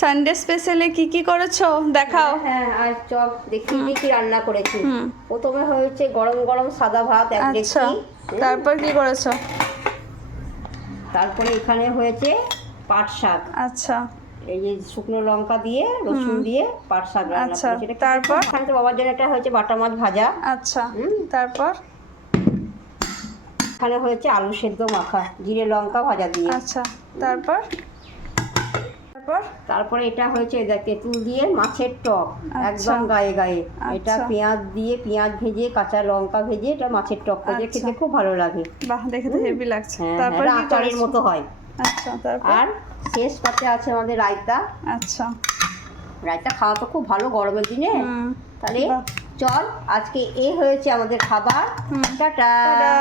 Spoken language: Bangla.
সানডে স্পেশালে কি করেছো দেখাও। হ্যাঁ আর চপ দেখিয়ে দিই কি রান্না করেছি। প্রথমে হয়েছে গরম গরম সাদা ভাত এক আচ্ছা, ডেকচি। তারপর কি করেছো? তারপরে এখানে হয়েছে পাট শাক। আচ্ছা, এই যে শুকনো লঙ্কা দিয়ে রসুন দিয়ে পাট শাক রান্না আচ্ছা, করেছি। এটা তারপর? এখানে তো বাবার জন্য একটা হয়েছে বাটা মাছ ভাজা। আচ্ছা, তারপর? এখানে হয়েছে আলু সেদ্ধ মাখা জিরে লঙ্কা ভাজা দিয়ে। আচ্ছা, তারপর? তারপর? তারপরে এটা হয়েছে তেঁতুল দিয়ে মাছের টক, আচ্ছা। একদম গায়ে গায়ে। এটা আচ্ছা। পেঁয়াজ দিয়ে, পেঁয়াজ ভেজে কাঁচা লঙ্কা ভেজে এটা মাছের টক করে আচ্ছা। খেতে খুব ভালো লাগে। বাহ, দেখে তো হেভি লাগছে। হ্যাঁ, তারপর এটা কি আচারের করেছো? মতো হয়। আচ্ছা, তারপর? আর শেষ পাতে আছে আমাদের রায়তা। আচ্ছা, রায়তা খাওয়া তো খুব ভালো গরমের দিনে। তাহলে বাহ। চল আজকে হয়েছে আমাদের খাবার। টাটা। টাটা।